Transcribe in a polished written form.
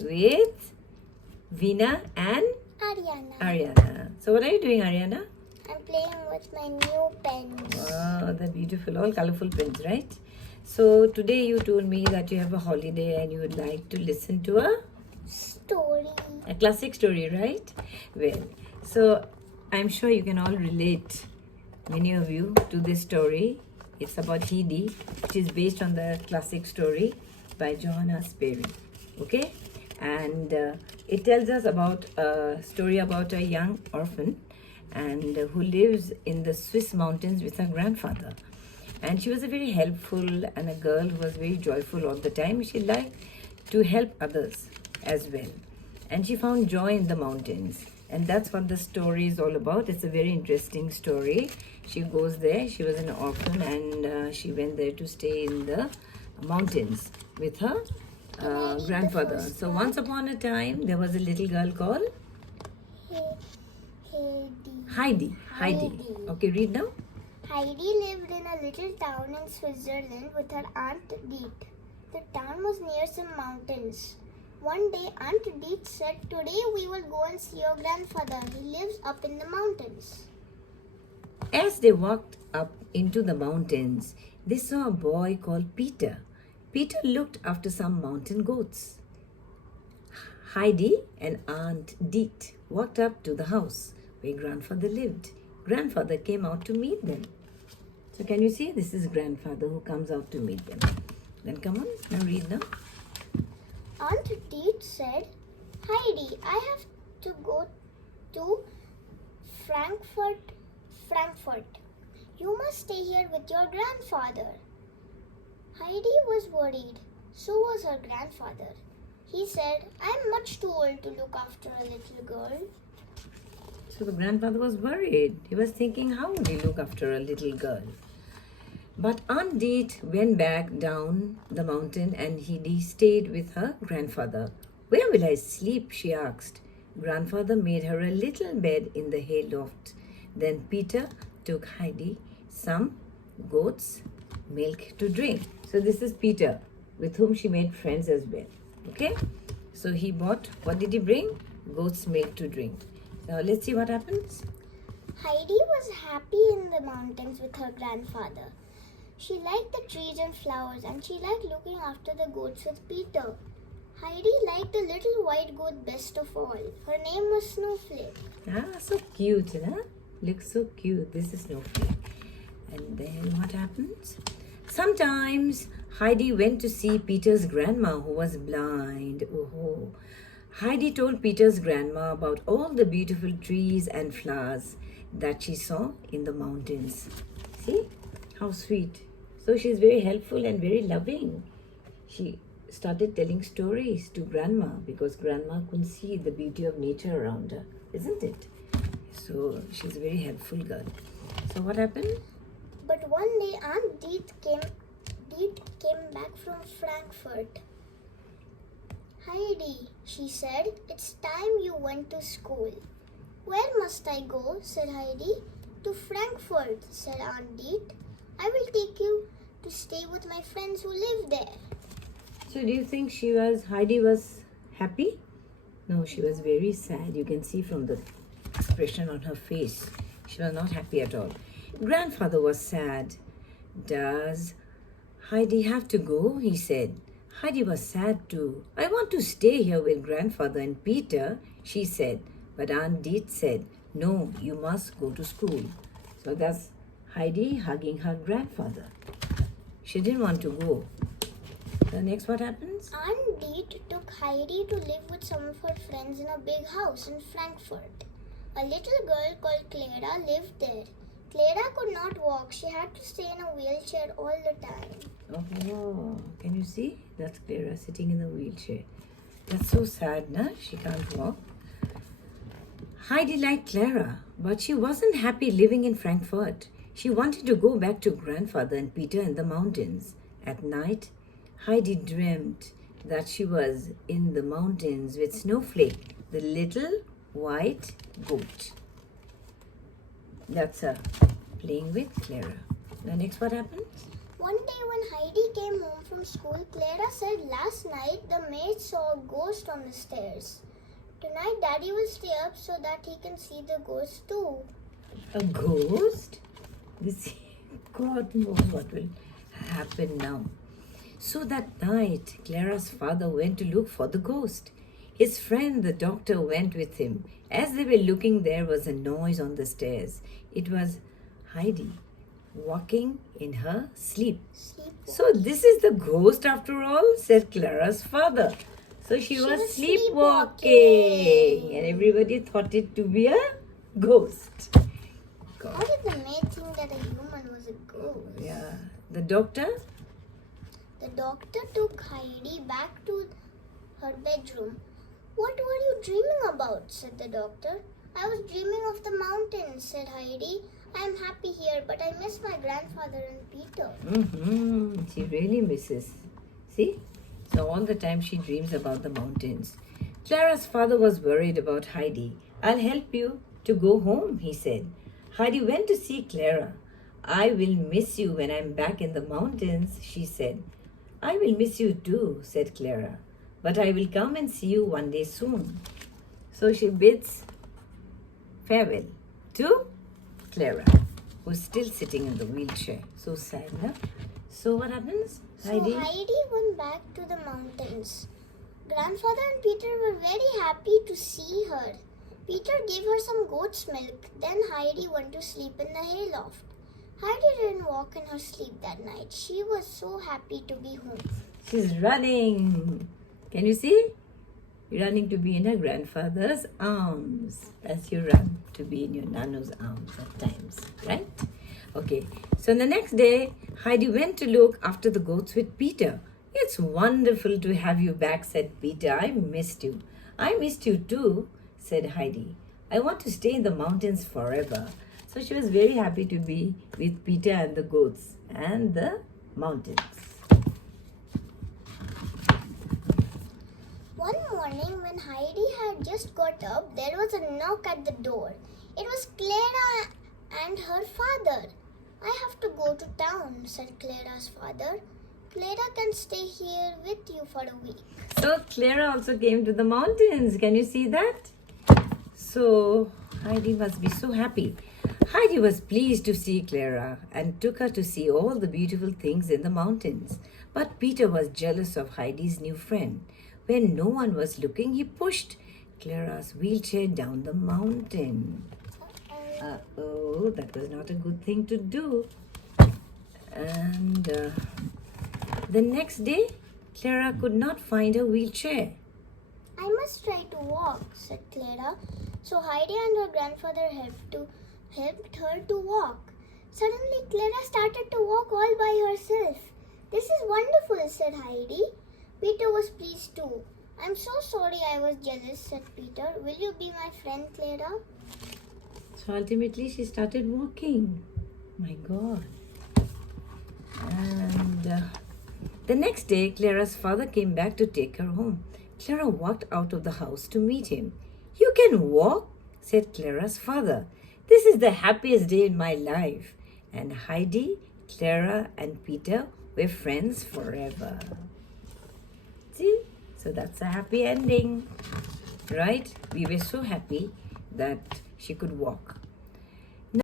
with Veena and Arianna. So what are you doing, Arianna? I'm playing with my new pens. Wow, they're beautiful, all colorful pens, right? So today you told me that you have a holiday and you would like to listen to a classic story, right? Well, so I'm sure you can all relate, many of you, to this story. It's about Heidi, which is based on the classic story by Johanna Spiry. Okay? And it tells us about a story about a young orphan and who lives in the Swiss mountains with her grandfather. And she was a very helpful and a girl who was very joyful all the time. She liked to help others as well. And she found joy in the mountains. And that's what the story is all about. It's a very interesting story. She goes there. She was an orphan and she went there to stay in the mountains with her grandfather. So once upon a time, there was a little girl called Heidi. Okay, read now. Heidi lived in a little town in Switzerland with her Aunt Deet. The town was near some mountains. One day, Aunt Deet said, "Today we will go and see your grandfather. He lives up in the mountains." As they walked up into the mountains, they saw a boy called Peter. Peter looked after some mountain goats. Heidi and Aunt Deet walked up to the house where grandfather lived. Grandfather came out to meet them. So can you see? This is grandfather who comes out to meet them. Then come on, now read now. Aunt Deet said, "Heidi, I have to go to Frankfurt. You must stay here with your grandfather." Heidi was worried. So was her grandfather. He said, "I'm much too old to look after a little girl." So the grandfather was worried. He was thinking, how would he look after a little girl? But Aunt Deet went back down the mountain and Heidi stayed with her grandfather. "Where will I sleep?" she asked. Grandfather made her a little bed in the hayloft. Then Peter took Heidi some goat's milk to drink. So this is Peter, with whom she made friends as well. Okay? So he bought, what did he bring? Goat's milk to drink. Now let's see what happens. Heidi was happy in the mountains with her grandfather. She liked the trees and flowers and she liked looking after the goats with Peter. Heidi liked the little white goat best of all. Her name was Snowflake. Ah, so cute, huh? Looks so cute. This is Snowflake. And then what happens? Sometimes Heidi went to see Peter's grandma who was blind. Oh. Heidi told Peter's grandma about all the beautiful trees and flowers that she saw in the mountains. See? How sweet. So she's very helpful and very loving. She started telling stories to grandma because grandma couldn't see the beauty of nature around her, isn't it? So she's a very helpful girl. So what happened? But one day Aunt Deet came back from Frankfurt. "Heidi," she said, "it's time you went to school." "Where must I go?" said Heidi. "To Frankfurt," said Aunt Deet. "I will take you to stay with my friends who live there." So do you think Heidi was happy? No, she was very sad. You can see from the expression on her face. She was not happy at all. Grandfather was sad. "Does Heidi have to go?" he said. Heidi was sad too. "I want to stay here with grandfather and Peter," she said. But Aunt Deet said, "No, you must go to school." So that's Heidi hugging her grandfather. She didn't want to go. So next what happens? Aunt Deet took Heidi to live with some of her friends in a big house in Frankfurt. A little girl called Clara lived there. Clara could not walk. She had to stay in a wheelchair all the time. Oh, can you see? That's Clara sitting in a wheelchair. That's so sad, nah? She can't walk. Heidi liked Clara, but she wasn't happy living in Frankfurt. She wanted to go back to grandfather and Peter in the mountains. At night, Heidi dreamt that she was in the mountains with Snowflake, the little white goat. That's her playing with Clara. Now next what happens? One day when Heidi came home from school, Clara said last night the maid saw a ghost on the stairs. Tonight Daddy will stay up so that he can see the ghost too. A ghost? This God knows what will happen now. So that night, Clara's father went to look for the ghost. His friend, the doctor, went with him. As they were looking, there was a noise on the stairs. It was Heidi walking in her sleep. So this is the ghost after all, said Clara's father. So she was sleepwalking, and everybody thought it to be a ghost. How did the maid think that a human was a ghost? Yeah. The doctor? The doctor took Heidi back to her bedroom. What were you dreaming about? Said the doctor. I was dreaming of the mountains, said Heidi. I am happy here, but I miss my grandfather and Peter. She really misses. See? So all the time she dreams about the mountains. Clara's father was worried about Heidi. I'll help you to go home, he said. Heidi went to see Clara. I will miss you when I'm back in the mountains, she said. I will miss you too, said Clara. But I will come and see you one day soon. So she bids farewell to Clara, who's still sitting in the wheelchair. So sad, no? So what happens? So Heidi went back to the mountains. Grandfather and Peter were very happy to see her. Peter gave her some goat's milk. Then Heidi went to sleep in the hayloft. Heidi didn't walk in her sleep that night. She was so happy to be home. She's running. Can you see? Running to be in her grandfather's arms, as you run to be in your nano's arms at times, right? Okay, so the next day, Heidi went to look after the goats with Peter. It's wonderful to have you back, said Peter. I missed you. I missed you too, said Heidi. I want to stay in the mountains forever. So she was very happy to be with Peter and the goats and the mountains. One morning when Heidi had just got up, there was a knock at the door. It was Clara and her father. I have to go to town, said Clara's father. Clara can stay here with you for a week. So Clara also came to the mountains. Can you see that? So Heidi must be so happy. Heidi was pleased to see Clara and took her to see all the beautiful things in the mountains. But Peter was jealous of Heidi's new friend. When no one was looking, he pushed Clara's wheelchair down the mountain. Uh-oh, that was not a good thing to do. And the next day, Clara could not find her wheelchair. I must try to walk, said Clara. So Heidi and her grandfather helped her to walk. Suddenly, Clara started to walk all by herself. This is wonderful, said Heidi. Peter was pleased too. I'm so sorry I was jealous, said Peter. Will you be my friend, Clara? So ultimately she started walking. My God. And the next day, Clara's father came back to take her home. Clara walked out of the house to meet him. You can walk, said Clara's father. This is the happiest day in my life. And Heidi, Clara, and Peter were friends forever. See? So that's a happy ending, right? We were so happy that she could walk.